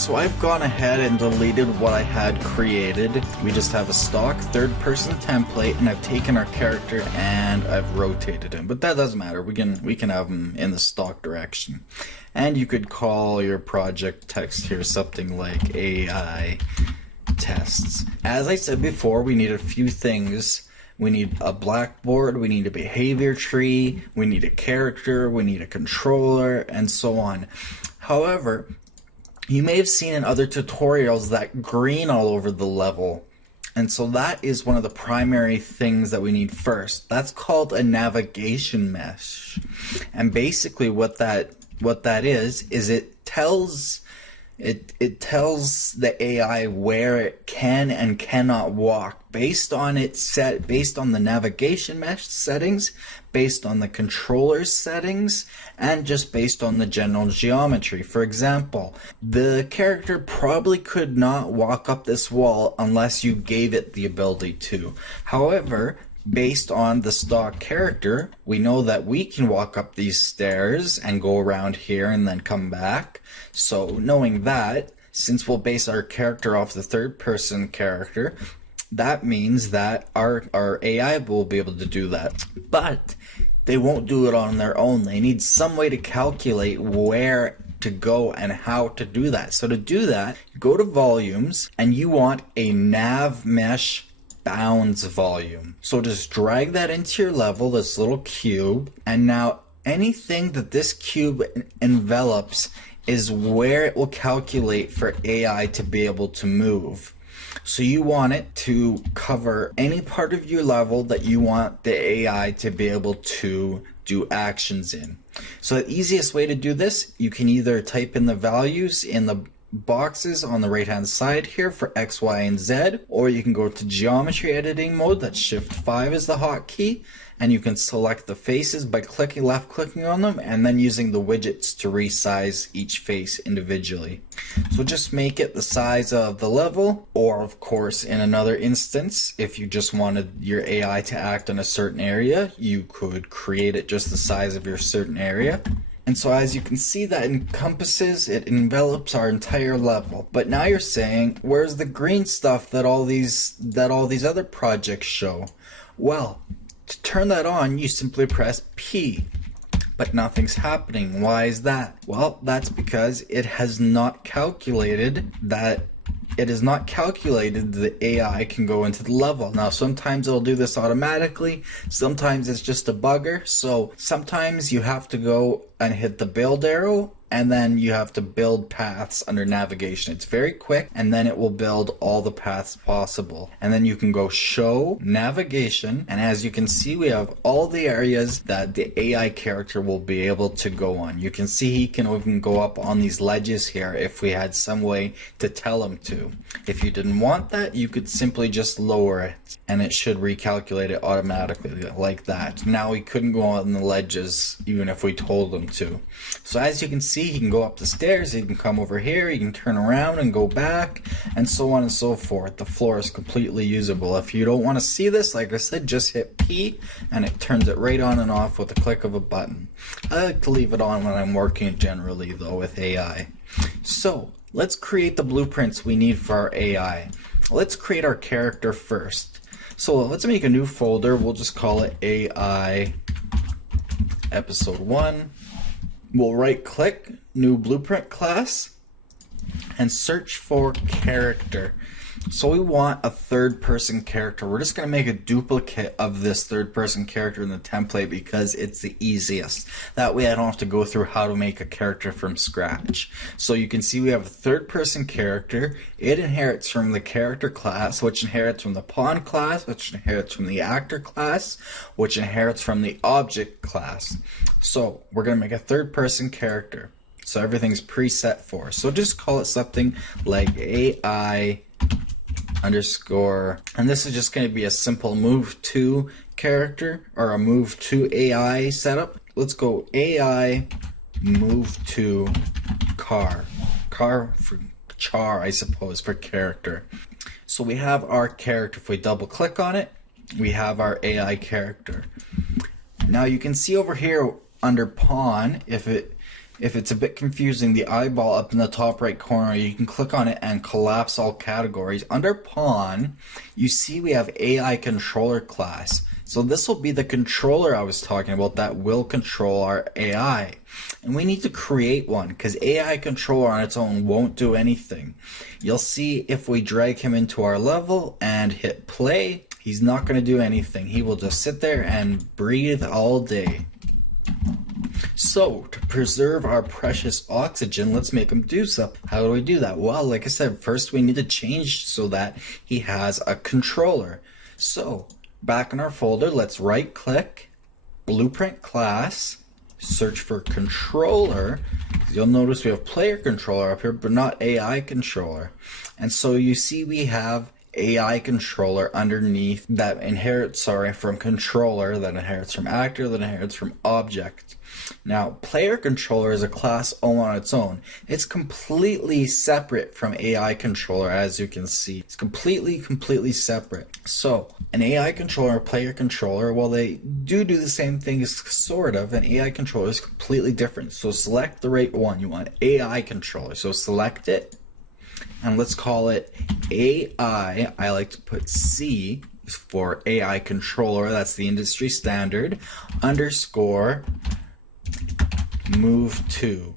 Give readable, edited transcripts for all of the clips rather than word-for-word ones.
So I've gone ahead and deleted what I had created. We just have a stock third-person template, and I've taken our character and I've rotated him. But that doesn't matter. We can have him in the stock direction. And you could call your project text here something like AI tests. As I said before, we need a few things. We need a Blackboard, we need a behavior tree, we need a character, we need a controller, and so on. However, you may have seen in other tutorials that green all over the level. And so that is one of the primary things that we need first. That's called a navigation mesh. And basically what that is it tells the AI where it can and cannot walk based on the navigation mesh settings, based on the controller settings, and just based on the general geometry. For example, the character probably could not walk up this wall unless you gave it the ability to. However, based on the stock character, we know that we can walk up these stairs and go around here and then come back. So knowing that, since we'll base our character off the third-person character, that means that our AI will be able to do that. But they won't do it on their own. They need some way to calculate where to go and how to do that. So to do that, you go to volumes and you want a nav mesh bounds volume. So just drag that into your level, this little cube, and now anything that this cube envelops is where it will calculate for AI to be able to move. So you want it to cover any part of your level that you want the AI to be able to do actions in. So the easiest way to do this, you can either type in the values in the boxes on the right hand side here for X, Y, and Z, or you can go to geometry editing mode. That's Shift 5 is the hotkey, and you can select the faces by left clicking on them and then using the widgets to resize each face individually. So just make it the size of the level, or of course in another instance, if you just wanted your AI to act in a certain area, you could create it just the size of your certain area. And so as you can see, that it envelops our entire level. But now you're saying, where's the green stuff that all these other projects show? Well, to turn that on, you simply press P, but nothing's happening. Why is that? Well, that's because it has not calculated that the AI can go into the level. Now, sometimes it'll do this automatically, sometimes it's just a bugger. So sometimes you have to go and hit the build arrow, and then you have to build paths under navigation. It's very quick, and then it will build all the paths possible. And then you can go show navigation, and as you can see, we have all the areas that the AI character will be able to go on. You can see he can even go up on these ledges here if we had some way to tell him to. If you didn't want that, you could simply just lower it, and it should recalculate it automatically like that. Now he couldn't go on the ledges even if we told him to. So as you can see, he can go up the stairs, he can come over here, he can turn around and go back, and so on and so forth. The floor is completely usable. If you don't want to see this, like I said, just hit P and it turns it right on and off with a click of a button. I like to leave it on when I'm working generally though with AI. So let's create the blueprints we need for our AI. Let's create our character first. So let's make a new folder. We'll just call it AI Ep.1. We'll right click, new blueprint class, and search for character. So we want a third-person character. We're just going to make a duplicate of this third-person character in the template because it's the easiest. That way I don't have to go through how to make a character from scratch. So you can see we have a third-person character. It inherits from the character class, which inherits from the pawn class, which inherits from the actor class, which inherits from the object class. So we're going to make a third-person character. So everything's preset for. So just call it something like AI underscore, and this is just going to be a simple move to character or a move to AI setup. Let's go AI move to car for char, I suppose, for character. So we have our character. If we double click on it, we have our AI character. Now you can see over here under pawn, if If it's a bit confusing, the eyeball up in the top right corner, you can click on it and collapse all categories. Under pawn, you see we have AI controller class. So this will be the controller I was talking about that will control our AI. And we need to create one because AI controller on its own won't do anything. You'll see if we drag him into our level and hit play, he's not going to do anything. He will just sit there and breathe all day. So, to preserve our precious oxygen, let's make him do so. How do we do that? Well, like I said, first we need to change so that he has a controller. So, back in our folder, let's right click, blueprint class, search for controller. You'll notice we have player controller up here, but not AI controller. And so you see we have AI controller underneath that inherits, from controller, that inherits from actor, that inherits from object. Now, player controller is a class all on its own. It's completely separate from AI controller, as you can see. It's completely separate. So, an AI controller or player controller, well, they do the same thing, sort of. An AI controller is completely different. So select the right one. You want AI controller. So select it, and let's call it AI. I like to put C for AI controller. That's the industry standard. _ move to.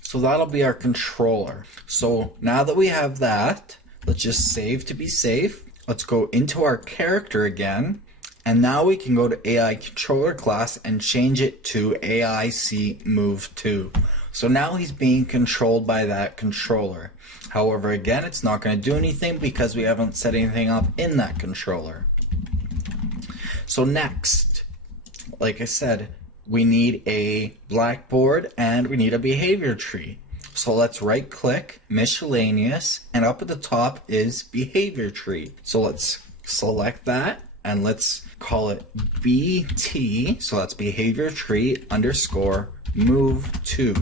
So that'll be our controller. So now that we have that, let's just save to be safe. Let's go into our character again. And now we can go to AI controller class and change it to AIC move to. So now he's being controlled by that controller. However, again, it's not going to do anything because we haven't set anything up in that controller. So next, like I said, we need a Blackboard and we need a behavior tree. So let's right click, miscellaneous, and up at the top is behavior tree. So let's select that and let's call it BT. So that's behavior tree _ move to.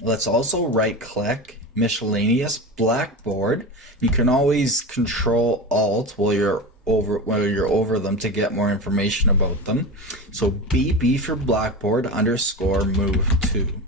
Let's also right click, miscellaneous, Blackboard. You can always control Alt while you're over them to get more information about them. So BB for Blackboard _ move to.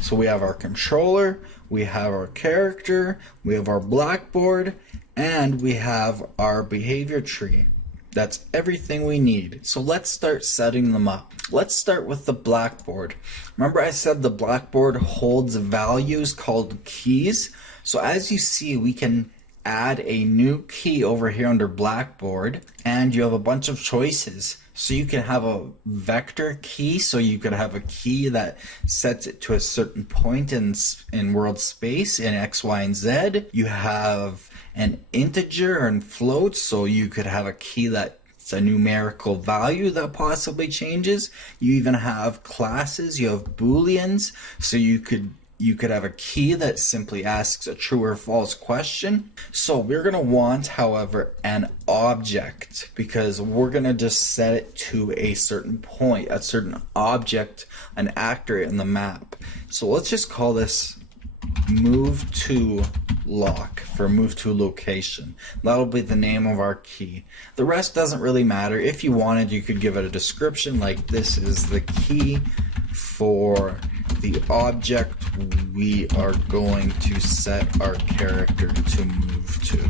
So we have our controller, we have our character, we have our Blackboard, and we have our behavior tree. That's everything we need. So let's start setting them up. Let's start with the Blackboard. Remember I said the Blackboard holds values called keys? So as you see, we can add a new key over here under Blackboard, and you have a bunch of choices. So you can have a vector key, so you could have a key that sets it to a certain point in world space in X, Y, and Z. You have an integer and float, so you could have a key that's a numerical value that possibly changes. You even have classes, you have booleans, so you could have a key that simply asks a true or false question. So we're going to want, however, an object because we're going to just set it to a certain point, a certain object, an actor in the map. So let's just call this move to lock for move to location. That'll be the name of our key. The rest doesn't really matter. If you wanted, you could give it a description like this is the key for the object we are going to set our character to move to.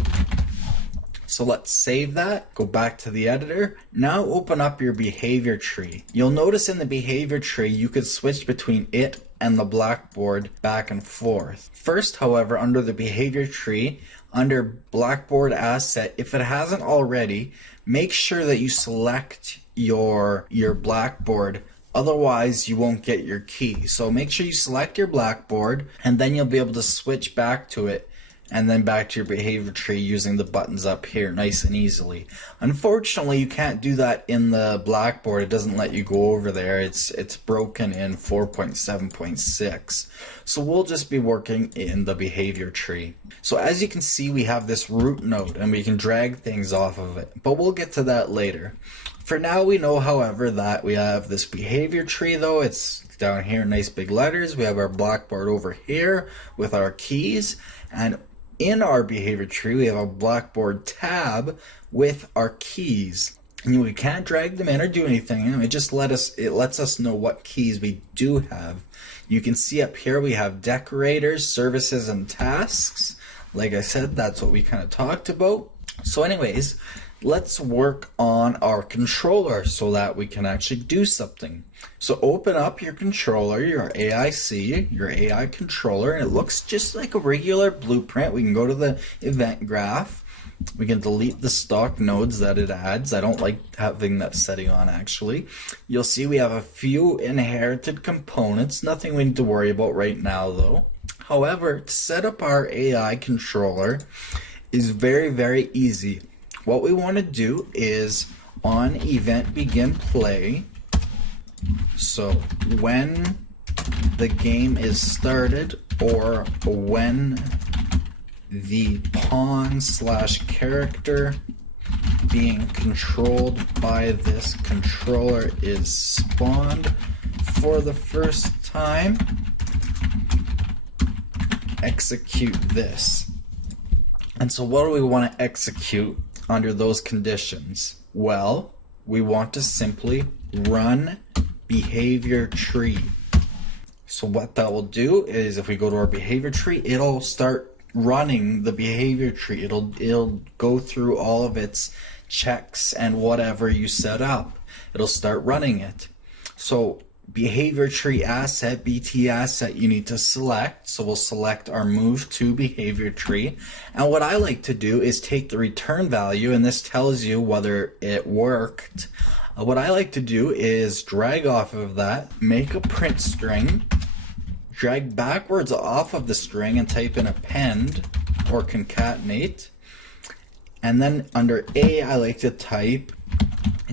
So let's save that, go back to the editor. Now open up your behavior tree. You'll notice in the behavior tree you could switch between it and the Blackboard back and forth. First, however, under the behavior tree, under Blackboard asset, if it hasn't already, make sure that you select your Blackboard. Otherwise, you won't get your key. So make sure you select your Blackboard, and then you'll be able to switch back to it, and then back to your behavior tree using the buttons up here, nice and easily. Unfortunately, you can't do that in the Blackboard. It doesn't let you go over there. It's broken in 4.7.6. So we'll just be working in the behavior tree. So as you can see, we have this root node, and we can drag things off of it, but we'll get to that later. For now, we know, however, that we have this behavior tree, though. It's down here, nice big letters. We have our Blackboard over here with our keys. And in our behavior tree, we have a Blackboard tab with our keys. We can't drag them in or do anything. It lets us know what keys we do have. You can see up here we have decorators, services, and tasks. Like I said, that's what we kind of talked about. So anyways, let's work on our controller so that we can actually do something. So open up your controller, your AIC, your AI controller, and it looks just like a regular blueprint. We can go to the event graph. We can delete the stock nodes that it adds. I don't like having that setting on, actually. You'll see we have a few inherited components. Nothing we need to worry about right now, though. However, to set up our AI controller is very, very easy. What we want to do is on event begin play, so when the game is started or when the pawn/character being controlled by this controller is spawned for the first time, execute this. And so what do we want to execute under those conditions? Well, we want to simply run behavior tree. So what that will do is if we go to our behavior tree, it'll start running the behavior tree. It'll go through all of its checks and whatever you set up. It'll start running it. So behavior tree asset, BT asset, you need to select. So we'll select our move to behavior tree. And what I like to do is take the return value, and this tells you whether it worked. What I like to do is drag off of that, make a print string, drag backwards off of the string and type in append or concatenate. And then under A, I like to type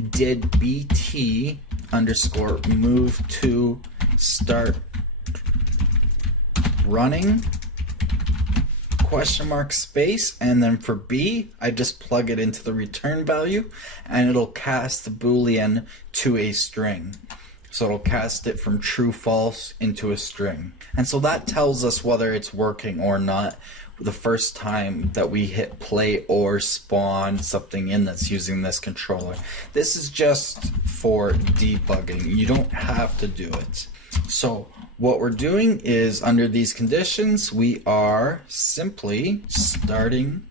did BT underscore move to start running question mark space, and then for B I just plug it into the return value and it'll cast the boolean to a string. So it'll cast it from true false into a string. And so that tells us whether it's working or not the first time that we hit play or spawn something in that's using this controller. This is just for debugging. You don't have to do it. So what we're doing is under these conditions, we are simply starting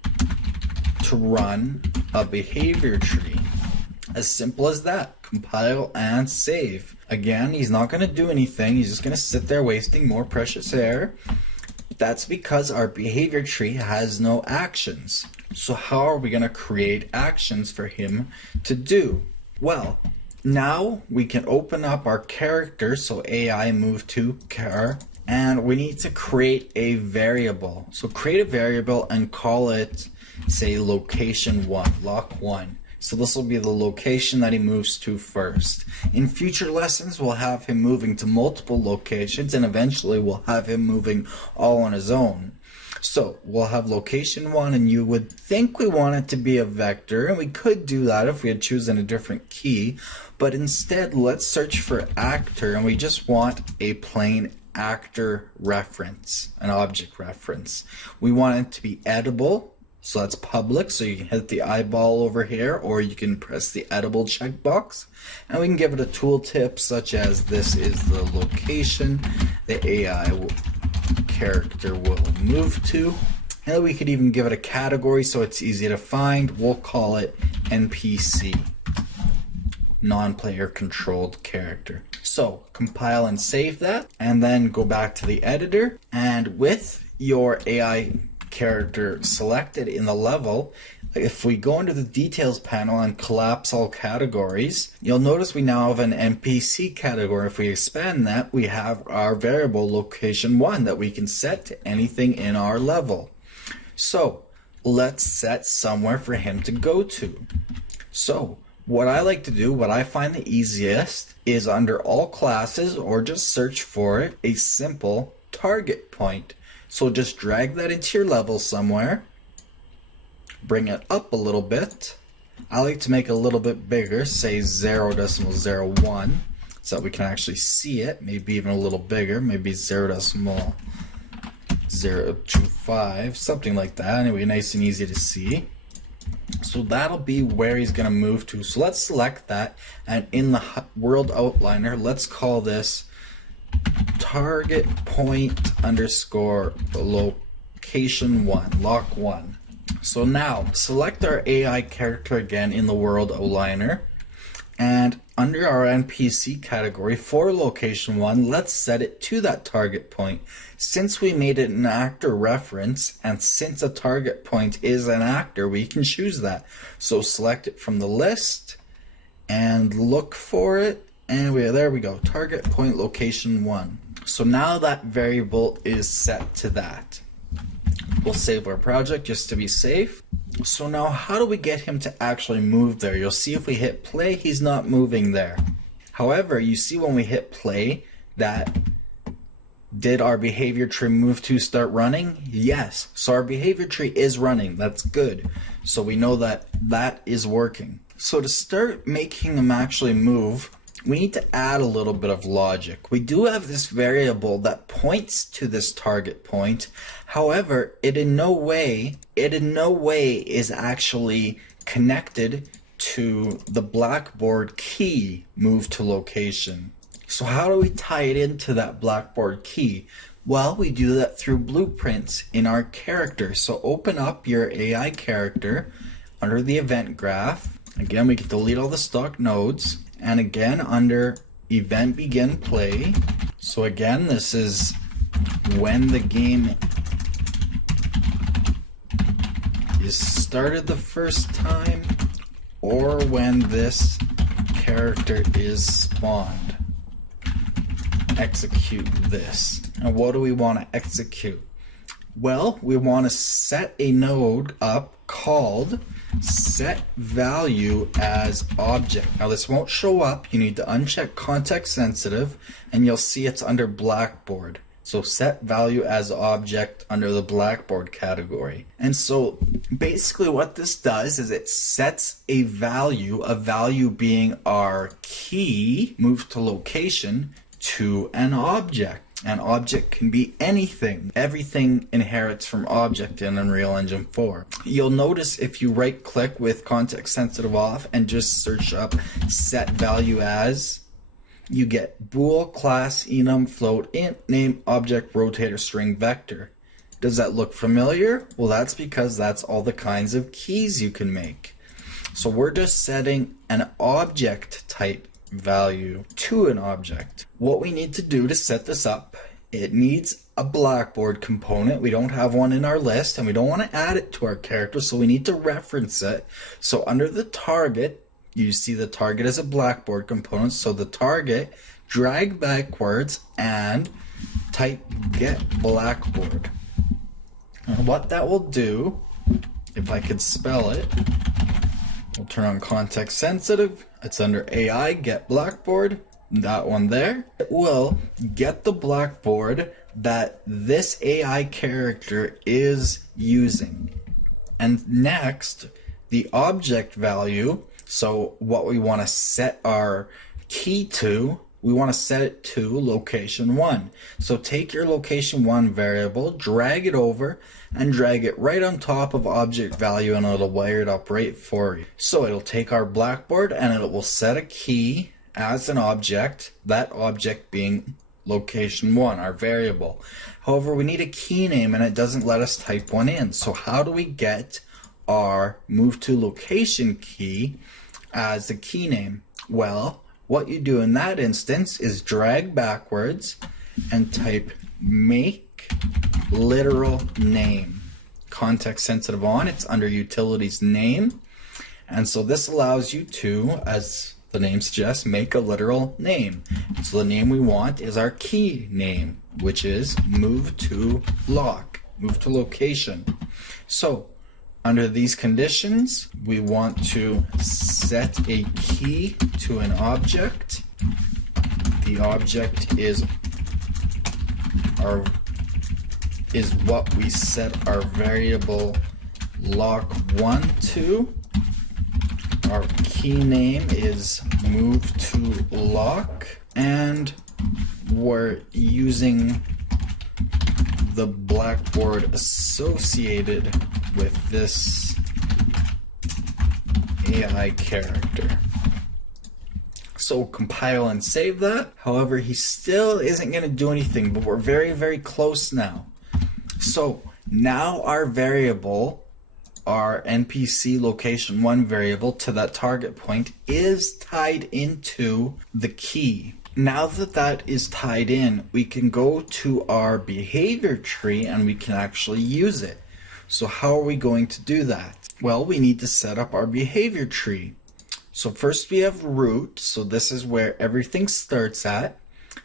to run a behavior tree. As simple as that. Compile and save. Again, he's not going to do anything. He's just going to sit there wasting more precious air. That's because our behavior tree has no actions. So how are we going to create actions for him to do? Well, now we can open up our character, so AI move to char, and we need to create a variable. So create a variable and call it, say, location 1, lock 1. So this will be the location that he moves to first. In future lessons, we'll have him moving to multiple locations, and eventually we'll have him moving all on his own. So we'll have location 1, and you would think we want it to be a vector, and we could do that if we had chosen a different key, but instead let's search for actor, and we just want a plain actor reference, an object reference. We want it to be editable. So that's public, so you can hit the eyeball over here, or you can press the edible checkbox, and we can give it a tooltip such as this is the location the AI character will move to, and we could even give it a category so it's easy to find. We'll call it NPC, non-player controlled character. So compile and save that, and then go back to the editor, and with your AI character selected in the level, if we go into the details panel and collapse all categories, you'll notice we now have an NPC category. If we expand that, we have our variable location 1 that we can set to anything in our level. So let's set somewhere for him to go to. So what I like to do, what I find the easiest, is under all classes, or just search for it, a simple target point. So just drag that into your level somewhere, bring it up a little bit. I like to make it a little bit bigger, say 0.01, so that we can actually see it, maybe even a little bigger, maybe 0.025, something like that. Anyway, nice and easy to see. So that'll be where he's going to move to. So let's select that, and in the world outliner, let's call this target point underscore location 1, lock 1. So now select our AI character again in the world outliner, and under our NPC category for location 1, let's set it to that target point. Since we made it an actor reference, and since a target point is an actor, we can choose that. So select it from the list and look for it, and there we go, target point location 1. So now that variable is set to that. We'll save our project just to be safe. So now how do we get him to actually move there? You'll see if we hit play, he's not moving there. However, you see when we hit play that did our behavior tree move to start running? Yes. So our behavior tree is running. That's good. So we know that that is working. So to start making them actually move, we need to add a little bit of logic. We do have this variable that points to this target point. However, it in no way is actually connected to the Blackboard key move to location. So how do we tie it into that Blackboard key? Well, we do that through blueprints in our character. So open up your AI character under the event graph. Again, we can delete all the stock nodes. And again, under event begin play. So again, this is when the game is started the first time, or when this character is spawned. Execute this. And what do we want to execute? Well, we want to set a node up called set value as object. Now this won't show up. You need to uncheck context sensitive, and you'll see it's under Blackboard. So set value as object under the Blackboard category. And so basically what this does is it sets a value being our key, move to location, to an object. An object can be anything. Everything inherits from object in Unreal Engine 4. You'll notice if you right click with context sensitive off and just search up set value as, you get bool, class, enum, float, int, name, object, rotator, string, vector. Does that look familiar? Well, that's because that's all the kinds of keys you can make. So we're just setting an object type value to an object. What we need to do to set this up, it needs a Blackboard component. We don't have one in our list, and we don't want to add it to our character, so we need to reference it. So under the target, you see the target as a Blackboard component, so the target, drag backwards and type get Blackboard. And what that will do, if I could spell it, we'll turn on context sensitive. It's under AI, get Blackboard, that one there. It will get the Blackboard that this AI character is using. And next, the object value, so what we want to set our key to, we want to set it to location 1. So take your location 1 variable, drag it over, and drag it right on top of object value, and it'll wire it up right for you. So it'll take our Blackboard and it will set a key as an object, that object being location 1, our variable. However, we need a key name and it doesn't let us type one in. So how do we get our move to location key as the key name? Well, what you do in that instance is drag backwards and type make literal name. Context sensitive on, it's under utilities name. And so this allows you to, as the name suggests, make a literal name. So the name we want is our key name, which is move to lock, move to location. So under these conditions, we want to set a key to an object. The object is what we set our variable lock1 to. Our key name is move to lock, and we're using the Blackboard associated with this AI character. So compile and save that. However, he still isn't going to do anything, but we're very, very close now. So now our variable, our NPC location 1 variable to that target point is tied into the key. Now that that is tied in, we can go to our behavior tree and we can actually use it. So how are we going to do that? Well, we need to set up our behavior tree. So first we have root, so this is where everything starts at.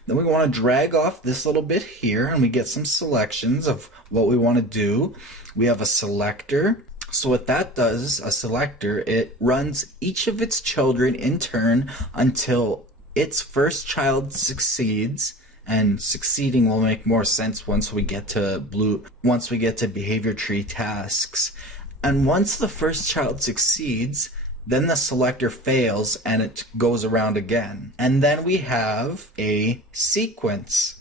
Then we want to drag off this little bit here and we get some selections of what we want to do. We have a selector. So what that does, a selector, it runs each of its children in turn until its first child succeeds, and succeeding will make more sense once we get to behavior tree tasks. And once the first child succeeds, then the selector fails and it goes around again. And then we have a sequence.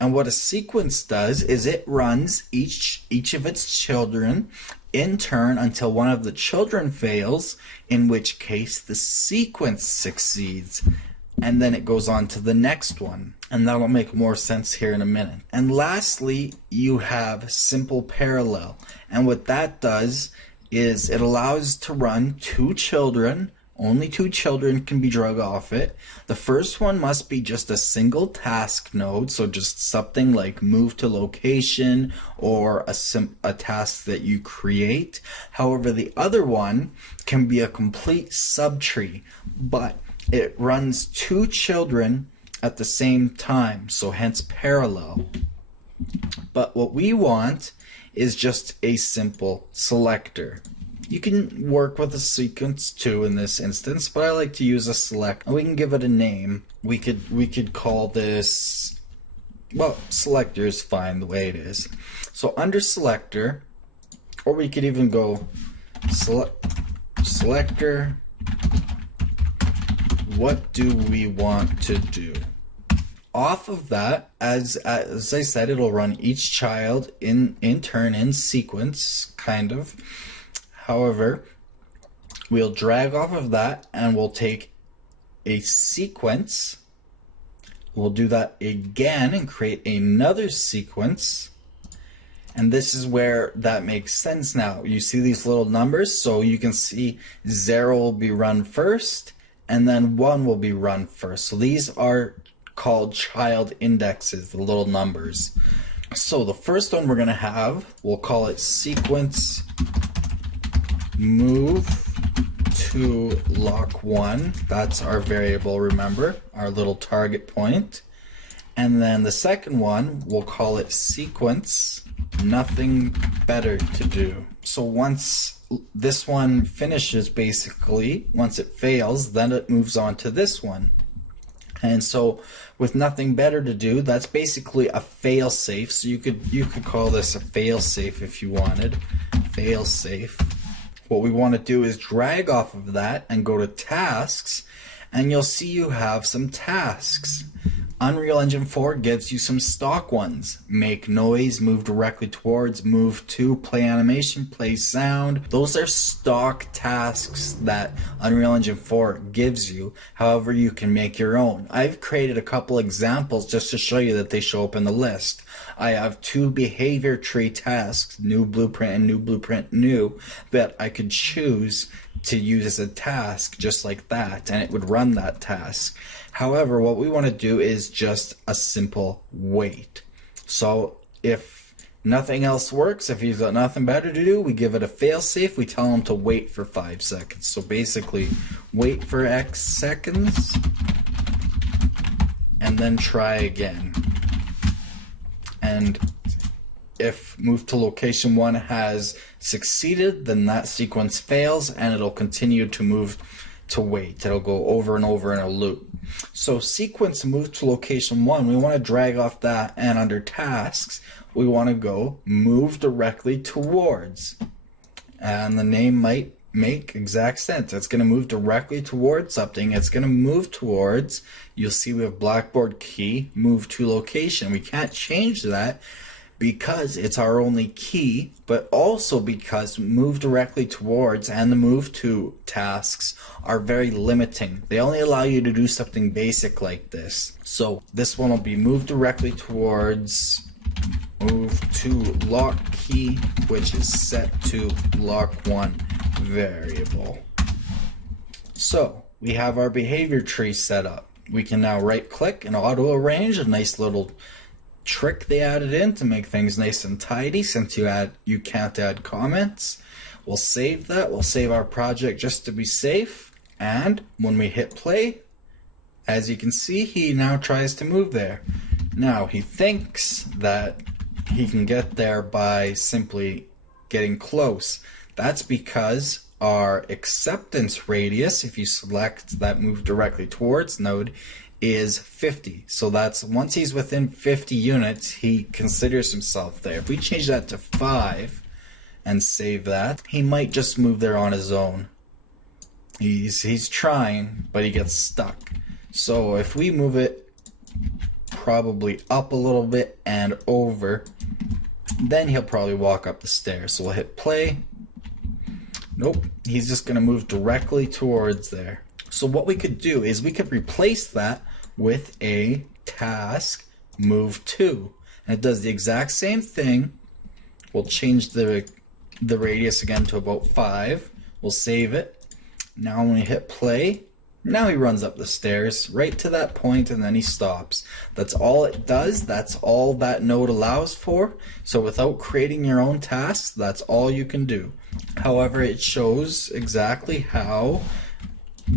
And what a sequence does is it runs each of its children in turn until one of the children fails, in which case the sequence succeeds. And then it goes on to the next one. And that will make more sense here in a minute. And lastly, you have simple parallel. And what that does is it allows to run 2 children. Only 2 children can be drug off it. The first one must be just a single task node, so just something like move to location or a task that you create. However, the other one can be a complete subtree, but it runs 2 children at the same time, so hence parallel. But what we want is just a simple selector. You can work with a sequence too in this instance, but I like to use a select. We can give it a name. We could call this, well, selector is fine the way it is. So under selector, or we could even go selector, what do we want to do? Off of that, as I said, it'll run each child in turn in sequence, kind of. However, we'll drag off of that and we'll take a sequence. We'll do that again and create another sequence. And this is where that makes sense now. You see these little numbers, so you can see 0 will be run first and then 1 will be run first. So these are called child indexes, the little numbers. So the first one we're going to have, we'll call it sequence move to lock 1. That's our variable, remember, our little target point. And then the second one, we'll call it sequence nothing better to do. So once this one finishes, basically, once it fails, then it moves on to this one. And so with nothing better to do, that's basically a fail-safe. So you could call this a fail-safe if you wanted. Fail-safe. What we want to do is drag off of that and go to tasks, and you'll see you have some tasks. Unreal Engine 4 gives you some stock ones. Make noise, move directly towards, move to, play animation, play sound. Those are stock tasks that Unreal Engine 4 gives you. However, you can make your own. I've created a couple examples just to show you that they show up in the list. I have 2 behavior tree tasks, new blueprint and new blueprint new, that I could choose to use as a task just like that, and it would run that task. However, what we want to do is just a simple wait. So if nothing else works, if he's got nothing better to do, we give it a failsafe. We tell him to wait for 5 seconds. So basically, wait for X seconds and then try again. And if move to location 1 has succeeded, then that sequence fails and it'll continue to move to wait. It'll go over and over in a loop. So sequence move to location 1, we want to drag off that, and under tasks, we want to go move directly towards. And the name might make exact sense. It's going to move directly towards something. It's going to move towards, you'll see we have Blackboard key, move to location. We can't change that because it's our only key, but also because move directly towards and the move to tasks are very limiting. They only allow you to do something basic like this. So this one will be move directly towards, move to lock key, which is set to lock1 variable. So we have our behavior tree set up. We can now right click and auto arrange, a nice little trick they added in to make things nice and tidy since you can't add comments. We'll save that. We'll save our project just to be safe. And when we hit play, as you can see, he now tries to move there. Now he thinks that he can get there by simply getting close. That's because our acceptance radius, if you select that move directly towards node, is 50. So that's once he's within 50 units, he considers himself there. If we change that to 5 and save that, he might just move there on his own. He's trying, but he gets stuck. So if we move it probably up a little bit and over, then he'll probably walk up the stairs. So we'll hit play. Nope, he's just gonna move directly towards there. So what we could do is we could replace that with a task move to, and it does the exact same thing. We'll change the radius again to about 5. We'll save it. Now when we hit play, now he runs up the stairs right to that point and then he stops. That's all it does. That's all that node allows for. So without creating your own tasks, that's all you can do. However, it shows exactly how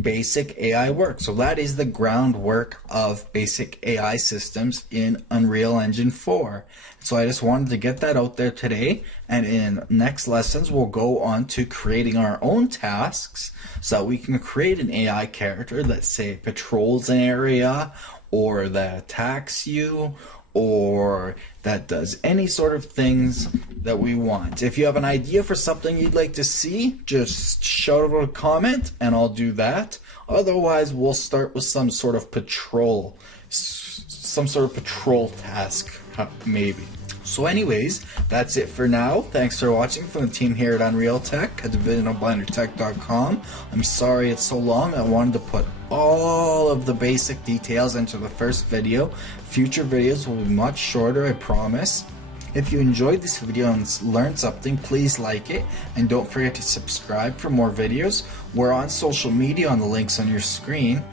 basic AI works. So that is the groundwork of basic AI systems in Unreal Engine 4. So I just wanted to get that out there today, and in next lessons we'll go on to creating our own tasks so that we can create an AI character that, say, patrols an area, or that attacks you, or that does any sort of things that we want. If you have an idea for something you'd like to see, just shout out a comment and I'll do that. Otherwise, we'll start with some sort of patrol task, maybe. So anyways, that's it for now. Thanks for watching from the team here at Unreal Tech at divisionalblendertech.com. I'm sorry it's so long. I wanted to put all of the basic details into the first video. Future videos will be much shorter, I promise. If you enjoyed this video and learned something, please like it, and don't forget to subscribe for more videos. We're on social media on the links on your screen.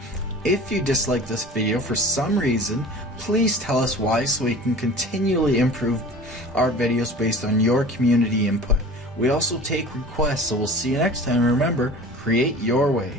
If you dislike this video for some reason, please tell us why so we can continually improve our videos based on your community input. We also take requests, so we'll see you next time. Remember, create your way.